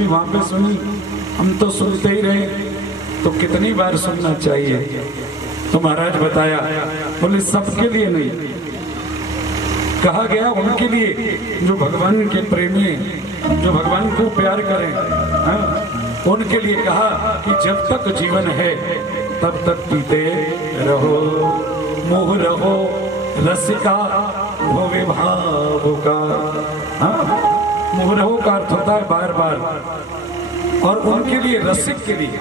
भी वहां पे सुनी, हम तो सुनते ही रहे, तो कितनी बार सुनना चाहिए? तो महाराज बताया, बोले सबके लिए नहीं, कहा गया उनके लिए जो भगवान के प्रेमी हैं, जो भगवान को प्यार करें, उनके लिए कहा कि जब तक जीवन है तब तक पीते रहो, मोह रहो रसिका भोवे भावुका। मोह रहो का अर्थ होता है बार बार, और उनके लिए, रसिक के लिए,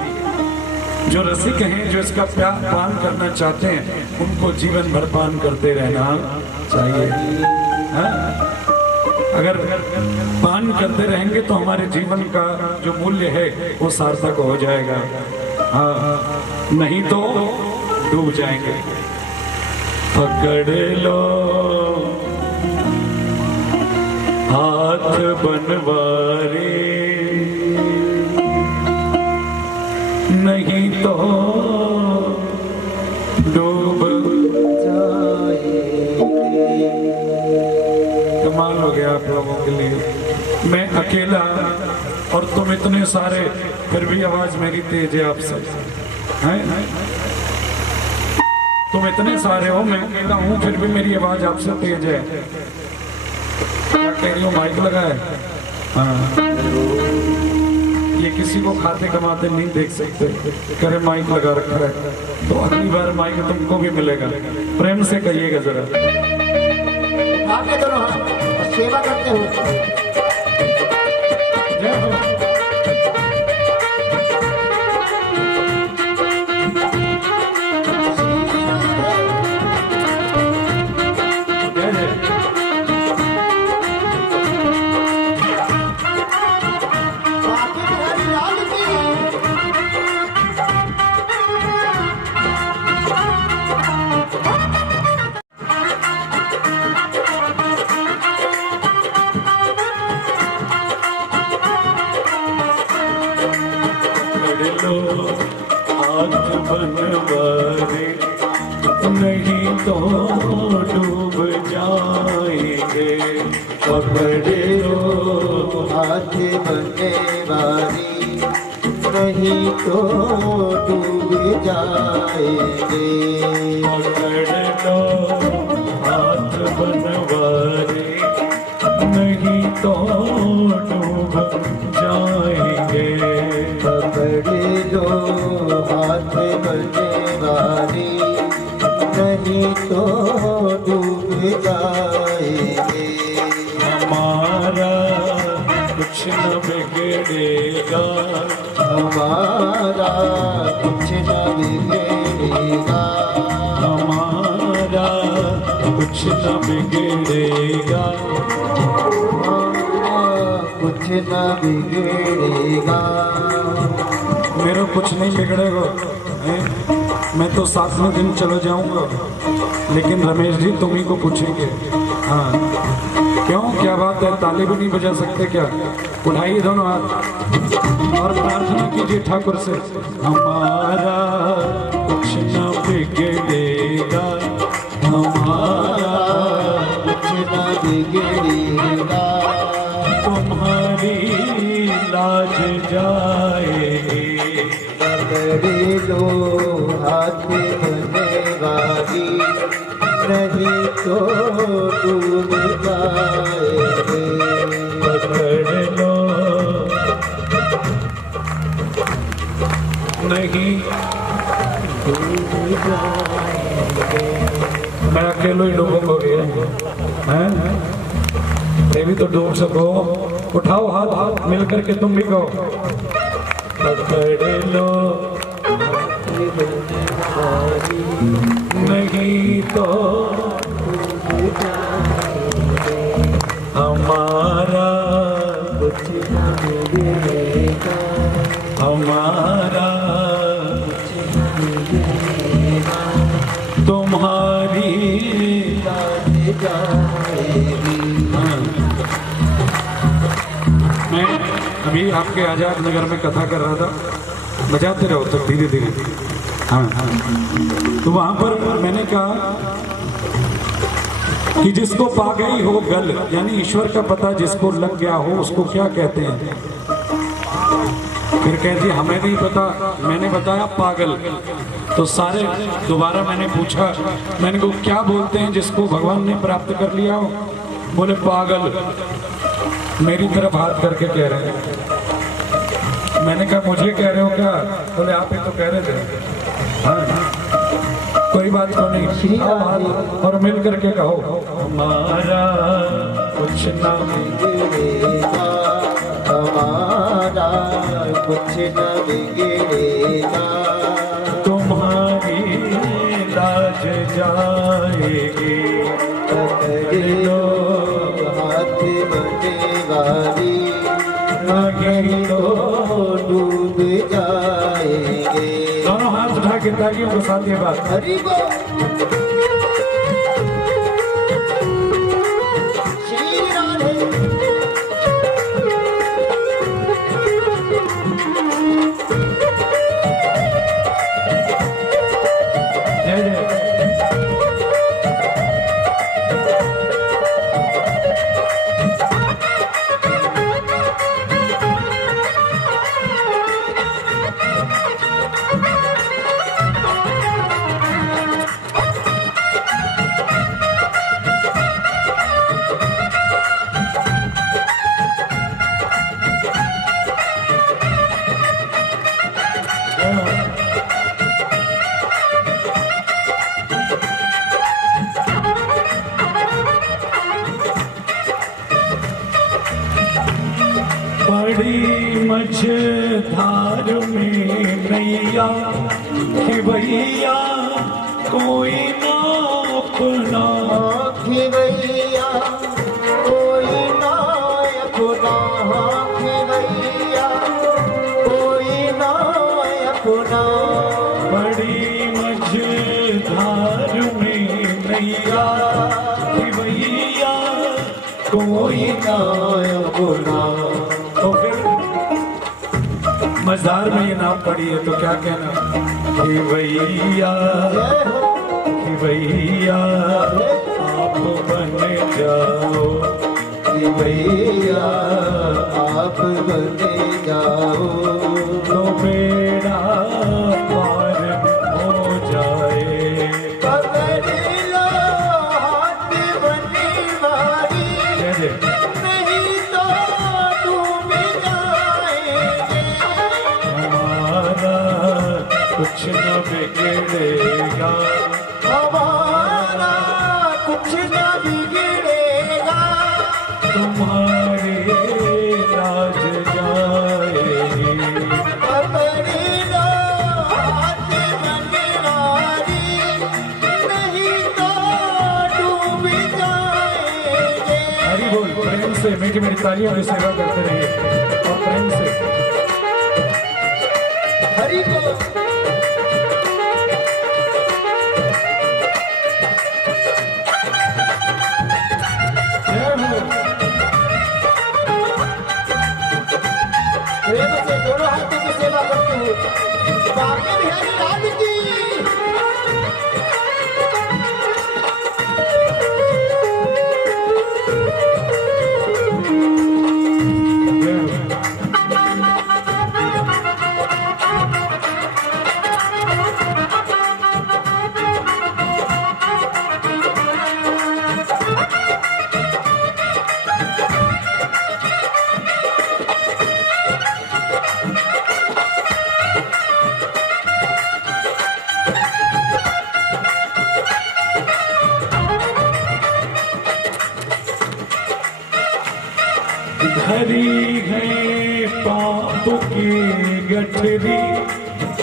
जो रसिक हैं, जो इसका प्यार पान करना चाहते हैं, उनको जीवन भर पान करते रहना चाहिए। अगर पान करते रहेंगे तो हमारे जीवन का जो मूल्य है वो सार्थक हो जाएगा, नहीं तो डूब जाएंगे। पकड़ लो हाथ बनवारे, नहीं तो डूब जाएंगे। कमाल हो गया आप लोगों के लिए। मैं अकेला और तुम इतने सारे, फिर भी आवाज मेरी तेज है आपसे, हैं? तुम इतने सारे हो, मैं अकेला हूं, फिर भी मेरी आवाज आपसे तेज है। क्या कह रही हो? माइक लगा है? हाँ, ये किसी को खाते कमाते नहीं देख सकते, करे माइक लगा रखा है, तो अगली बार माइक तुमको भी मिलेगा। प्रेम से कहिएगा जरा। आपके दोनों सेवा करते हो। जय हो। हाथ बनवारे, नहीं तो डूब जाएंगे। पकड़ लो हाथ बनवारी, नहीं तो डूब जाएंगे। पकड़ लो हाथ बनवारे, नहीं तो डूब जाएंगे। पकड़ लो हाथ बनवारी, नहीं तो डूब जाएंगे। हमारा कुछ न बिगड़ेगा, हमारा कुछ न बिगड़ेगा, हमारा कुछ न बिगड़ेगा, कुछ न बिगड़ेगा। मेरा कुछ नहीं बिगड़ेगा, मैं तो 7वें दिन चलो जाऊंगा, लेकिन रमेश जी तुम ही को पूछेंगे। हाँ, क्यों, क्या बात है? ताली भी नहीं बजा सकते क्या? उठाइए दोनों हाथ और प्रार्थना कीजिए ठाकुर से। हमारा कुछ न बिगड़ेगा, हमारा कुछ न बिगड़ेगा, तुम्हारी लाज जाएगी। पकड़ लो हाथ बनवारी, नहीं तो डूब जाएंगे। पकड़ लो, नहीं डूब जाएंगे। मैं अकेलो ही डूबूंगा हैं? ये भी तो डूब सको। उठाओ हाथ, मिल करके तुम भी कहो। पकड़ लो नहीं तो हमारा कुछ न बिगड़ेगा, हमारा तुम्हारी लाज जाएगी। मैं अभी आपके आजाद नगर में कथा कर रहा था, बजाते रहो तो धीरे धीरे। हाँ, तो वहां पर मैंने कहा कि जिसको पा गई हो गल, यानी ईश्वर का पता जिसको लग गया हो, उसको क्या कहते हैं? फिर कहती हमें नहीं पता, मैंने बताया पागल। तो सारे दोबारा मैंने पूछा, मैंने कहा क्या बोलते हैं जिसको भगवान ने प्राप्त कर लिया हो? बोले पागल। मेरी तरफ हाथ करके कह रहे हैं। मैंने कहा मुझे कह रहे हो क्या? बोले आप ही तो कह रहे थे। हाँ, कोई बात तो नहीं, आओ हाथ और मिल करके कहो हमारा कुछ ना बिगड़ेगा, हमारा कुछ न बिगड़ेगा, तुम्हारी लाज जाएगी। पकड़ लो हाथ बनेवारी, नहीं तो डूब जाएंगे। दोनों हाथ उठा के तालियों के साथ ये बात। हरि बोल। श्री राधे। जय जय। बड़ी मझधार में नैया कि भैया कोई ना अपना, खिवैया कोई ना अपना, खिवैया कोई ना अपना, बड़ी मझधार में नैया कि भैया कोई ना अपना। तो फिर मजार में ये नाम पड़ी है तो क्या कहना कि भैया, जय हो। कि भैया आप बन जाओ, कि भैया आप बने जाओ, तो बेड़ा पार हो जाए। पकड़ लो हाथ बनेवारी, जय जय। नहीं तो डूब जाएंगे। हमारा कुछ न बिगड़ेगा, हमारा कुछ न बिगड़ेगा, तुम्हारी लाज जाएगी। पकड़ लो हाथ बनेवारी, नहीं तो डूब जाएंगे। हरि बोल। प्रेम से मीठी मीठी तालियों की सेवा करते रहिए और प्रेम से। हरि बोल। जय हो। प्रेम से दोनों हाथों की सेवा करते हुए बाकी बिहारी लाल की। जय हो। धरी है पाप की गठरी,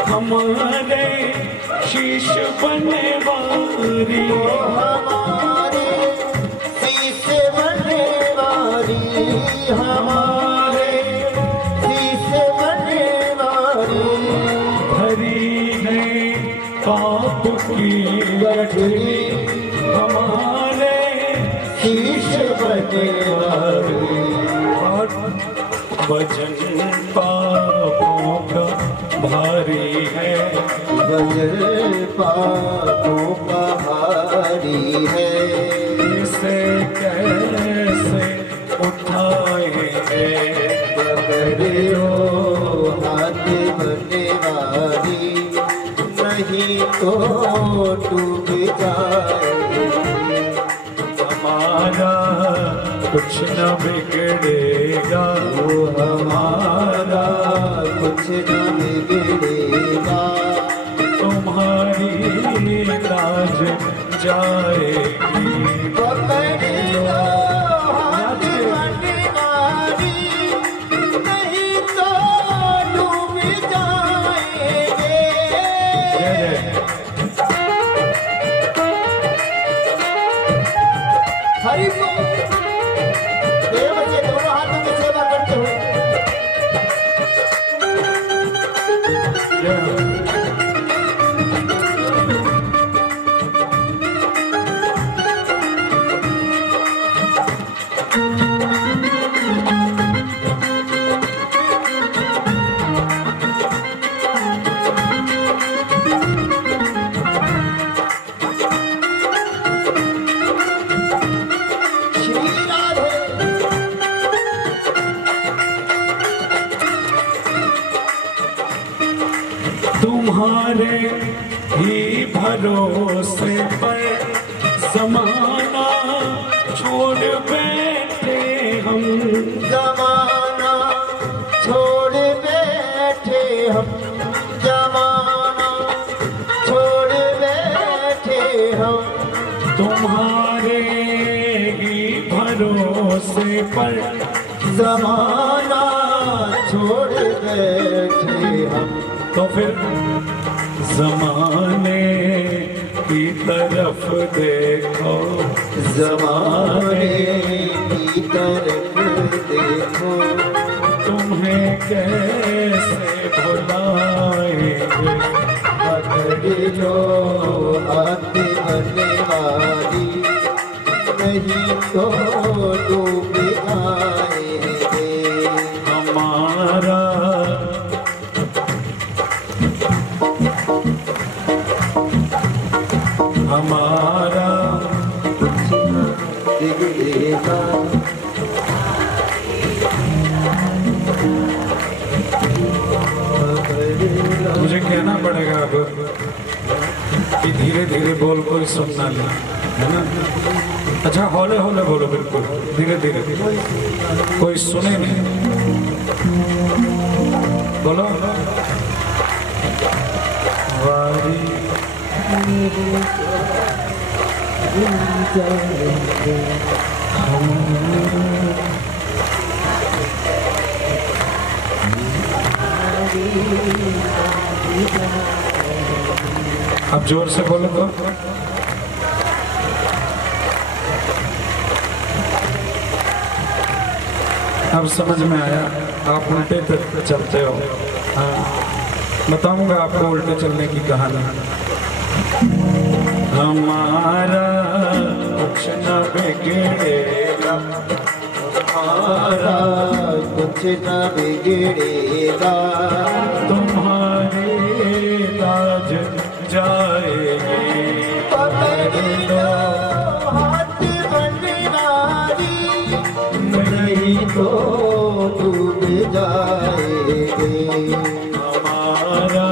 हमारे शीश बनवारी। हमारे शीश बनेवारी, हमारे शीश बनेवारी, धरी है पाप की गठरी, हमारे शीश बनेवारी। वजन पापों का भारी है, वजन पापों का भारी है, इसे कैसे उठाएंगे? पकड़ लो हाथ तो डूब जाएंगे। हमारा कुछ न बिगड़ेगा, वो हमारा कुछ न बिगड़ेगा। तुम्हारी लाज जाएगी। पकड़ लो हाथ बनवारी, नहीं तो डूब जाएंगे। हरि बोल। देव के दोनों हाथों की सेवा करते हुए श्री राधे। तुम्हारे ही भरोसे पर जमाना छोड़ बैठे हम। जमाना छोड़ बैठे हम, जमाना छोड़ बैठे हम। तुम्हारे ही भरोसे पर जमाना छोड़ बैठे हम। तो फिर जमाने की तरफ देखो, जमाने की तरफ देखो। तुम्हें कैसे भुलाएंगे। पकड़ लो हाथ बनवारी, नहीं तो डूब जाएंगे। हमारा हमारा बिगड़ेगा। मुझे कहना पड़ेगा अब कि धीरे धीरे बोल, कोई सुनना नहीं, है ना। अच्छा हौले हौले बोलो, बिल्कुल धीरे धीरे, कोई सुने नहीं। बोलो वारी अब जोर से बोलो तो। अब समझ में आया, आप उल्टे पे चलते हो। हाँ, बताऊंगा आपको उल्टे चलने की कहानी। हमारा कुछ न बिगड़ेगा, हमारा कुछ न बिगड़ेगा। तुम्हारी लाज जाएगी। पकड़ लो हाथ बनवारी, नहीं तो डूब जाएंगे। हमारा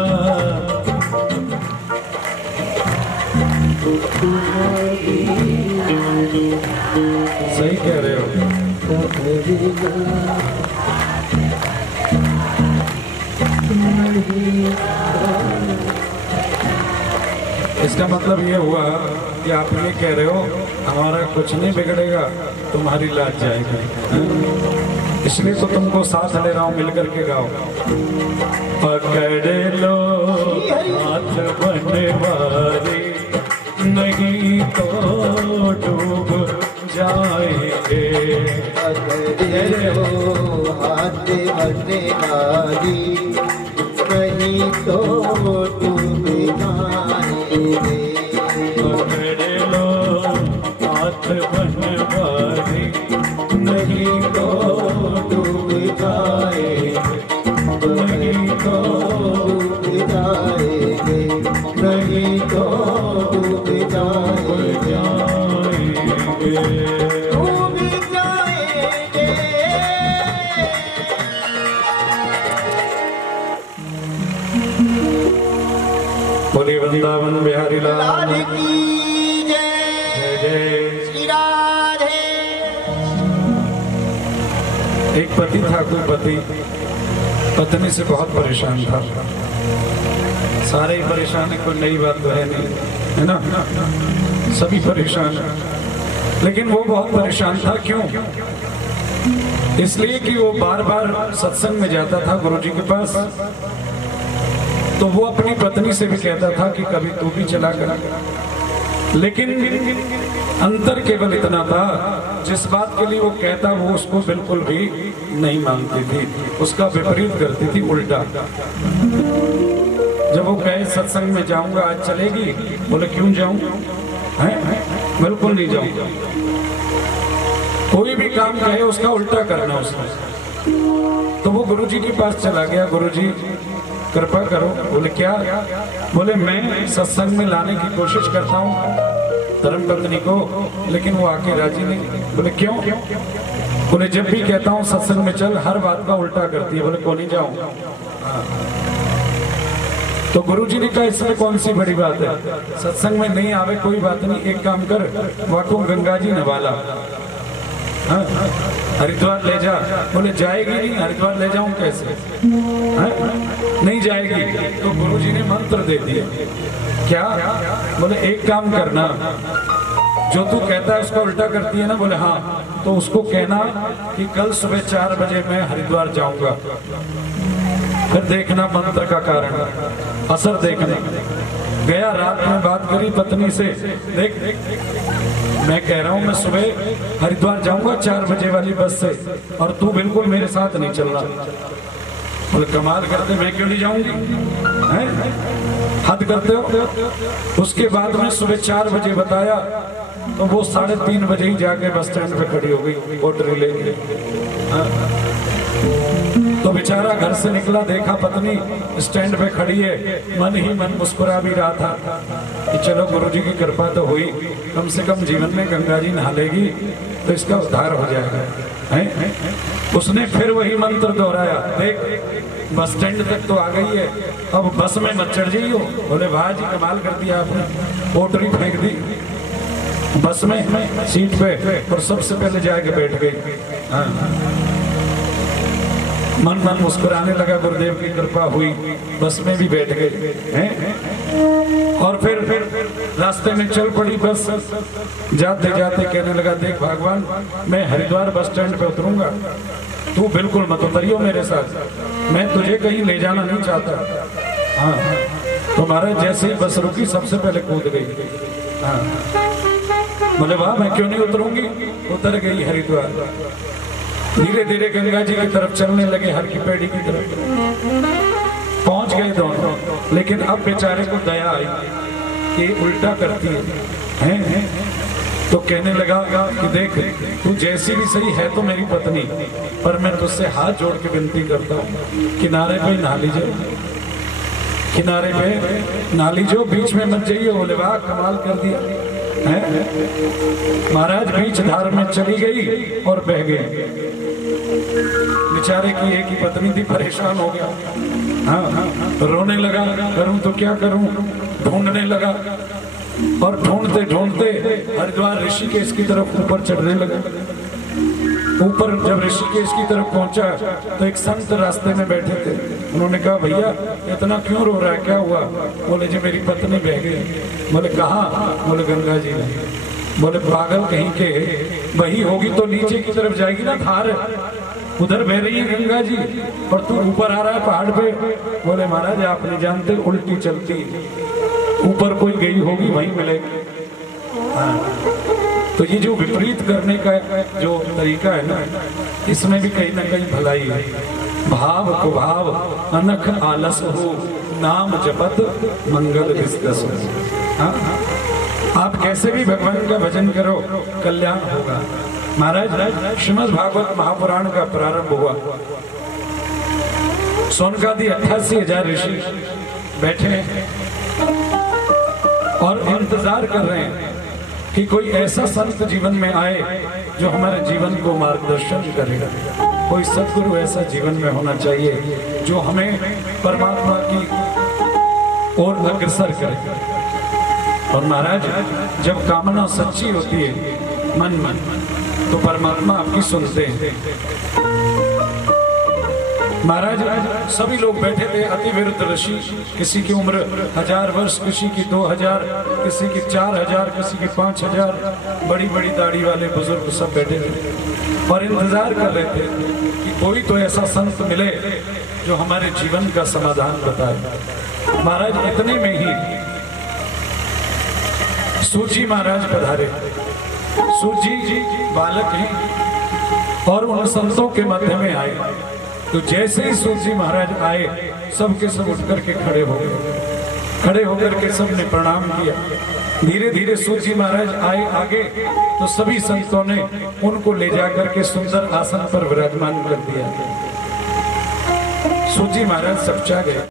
सही कह रहे हो। इसका मतलब ये हुआ कि आप ये कह रहे हो हमारा कुछ नहीं बिगड़ेगा, तुम्हारी लाज जाएगी। इसलिए तो तुमको साथ ले रहा हूं, मिलकर के गाओ। पकड़ लो हाथ बनवारी, नहीं तो डूब जाएंगे। पकड़ लो हाथ बनवारी, नहीं तो डूब जाएंगे। पकड़ लो हाथ बनवारी, नहीं तो डूब जाएंगे। नहीं तो डूब जाएंगे। नहीं तो डूब जाएंगे। डूब जाएंगे। बोले वृंदावन बिहारी लाल लाल की जय। जय जय। श्री राधे। एक पति था, कोई पति पत्नी से बहुत परेशान था। सारे ही परेशान है, कोई नई बात तो है नहीं, है ना, सभी परेशान है। लेकिन वो बहुत परेशान था। क्यों? इसलिए कि वो बार बार सत्संग में जाता था गुरुजी के पास, तो वो अपनी पत्नी से भी कहता था कि कभी तू भी चला कर। लेकिन अंतर केवल इतना था, जिस बात के लिए वो कहता वो उसको बिल्कुल भी नहीं मानती थी, उसका विपरीत करती थी, उल्टा। जब वो कहे सत्संग में जाऊंगा, आज चलेगी? बोले क्यों जाऊं, हैं? बिल्कुल नहीं जाऊंगा। कोई भी काम कहे उसका उल्टा करना उसने। तो वो गुरुजी के पास चला गया, गुरुजी कृपा करो। बोले क्या? बोले मैं सत्संग में लाने की कोशिश करता हूँ धर्मपत्नी को, लेकिन वो आके राजी नहीं। बोले क्यों? बोले जब भी कहता हूँ सत्संग में चल, हर बात का उल्टा करती है। बोले को नहीं जाऊँ। तो गुरुजी ने कहा इसमें कौन सी बड़ी बात है, सत्संग में नहीं आवे कोई बात नहीं, एक काम कर, वाको गंगा जी नवाला, हरिद्वार ले जा। बोले जाएगी नहीं, हरिद्वार ले जाऊं कैसे, नहीं जाएगी। तो गुरुजी ने मंत्र दे दिया। क्या? बोले एक काम करना, जो तू कहता है उसका उल्टा करती है ना। बोले हाँ। तो उसको कहना कि कल सुबह 4 बजे मैं हरिद्वार जाऊंगा, फिर देखना मंत्र का कारण असर देखना। गया, रात में बात करी पत्नी से, देख मैं कह रहा हूं मैं सुबह हरिद्वार जाऊंगा 4 बजे वाली बस से, और तू बिल्कुल मेरे साथ नहीं चल रहा। बोले कमाल करते, मैं क्यों नहीं जाऊंगी, हद करते हो। उसके बाद में सुबह 4 बजे बताया, तो वो 3:30 बजे ही जाके बस स्टैंड पे खड़ी हो गई ऑटो लेके। तो बेचारा घर से निकला, देखा पत्नी स्टैंड पे खड़ी है, मन ही मन मुस्कुरा भी रहा था कि चलो गुरुजी की कृपा तो हुई, कम से कम जीवन में गंगा जी नहा लेगी तो इसका उद्धार हो जाएगा, है? उसने फिर वही मंत्र दोहराया, देख बस स्टैंड तक तो आ गई है, अब बस में मत चढ़ जाइयो। बोले वाह जी कमाल कर दिया आपने, पोटरी फेंक दी बस में सीट पे और सबसे पहले जाके बैठ गई। मन मन मुस्कुराने लगा, गुरुदेव की कृपा हुई, बस में भी बैठ गए हैं। और फिर रास्ते में चल पड़ी बस। जाते जाते कहने लगा, देख भगवान मैं हरिद्वार बस स्टैंड पे उतरूंगा, तू बिल्कुल मत उतरियो मेरे साथ, मैं तुझे कहीं ले जाना नहीं चाहता। हाँ। तो महाराज जैसे ही बस रुकी सबसे पहले कूद गई। हाँ। बोले वाह मैं क्यों नहीं उतरूंगी, उतर गई हरिद्वार। धीरे धीरे गंगा जी की तरफ चलने लगे, हर की पेड़ी की तरफ पहुंच गए दोनों। लेकिन अब बेचारे को दया आई कि उल्टा करती है। तो कहने लगा कि देख तू जैसी भी सही है तो मेरी पत्नी, पर मैं तुझसे हाथ जोड़ के विनती करता हूँ किनारे पे नहा लीजिए, किनारे पे नहा लीजिए, बीच में मत जाइए। बोले वाह कमाल कर दिया है। महाराज बीच धार में चली गई और बह गई। बेचारे की एक ही पत्नी थी, परेशान हो गया। हाँ, रोने लगा, करूं तो क्या करूं, ढूंढने लगा और ढूंढते ढूंढते हरिद्वार ऋषिकेश की तरफ ऊपर चढ़ने लगा। ऊपर जब ऋषिकेश की तरफ पहुंचा तो एक संत रास्ते में बैठे थे। उन्होंने कहा भैया इतना क्यों रो रहा है, क्या हुआ? बोले जी मेरी पत्नी बह गई। बोले कहाँ? बोले गंगा जी में। बोले पागल कहीं के, वही होगी तो नीचे की तरफ जाएगी ना, धार उधर बह रही है गंगा जी और तू ऊपर आ रहा है पहाड़ पे। बोले महाराज आप नहीं जानते, उल्टी चलती, ऊपर कोई गई होगी वहीं मिलेगी। तो ये जो विपरीत करने का जो तरीका है ना, इसमें भी कहीं ना कहीं भलाई है। भाव को भाव अनख आलस हो, नाम जपत मंगल विस्तस हो। आप कैसे भी भगवान का भजन करो कल्याण होगा। महाराज श्रीमद् भागवत महापुराण का प्रारंभ हुआ। सोनकादि 88,000 ऋषि बैठे हैं और इंतजार कर रहे हैं कि कोई ऐसा संत जीवन में आए जो हमारे जीवन को मार्गदर्शन करेगा। कोई सद्गुरु ऐसा जीवन में होना चाहिए जो हमें परमात्मा की और अग्रसर करे। और महाराज जब कामना सच्ची होती है मन मन तो परमात्मा आपकी सुनते हैं। महाराज सभी लोग बैठे थे, अति विरुद्ध ऋषि, किसी की उम्र 1000 वर्ष, किसी की 2000, किसी की 4000, किसी की 5000, बड़ी बड़ी दाढ़ी वाले बुजुर्ग सब बैठे थे और इंतजार कर रहे थे कि कोई तो ऐसा संत मिले जो हमारे जीवन का समाधान बताए। महाराज इतने में ही सूजी महाराज पधारे। सूजी जी बालक हैं और उन संतों के मध्य में आए। तो जैसे ही सूजी महाराज आए सब के सब उठ करके खड़े हो गए। खड़े होकर के सब ने प्रणाम किया। धीरे धीरे सूजी महाराज आए आगे तो सभी संतों ने उनको ले जाकर के सुंदर आसन पर विराजमान कर दिया। सूजी महाराज सबचा गए।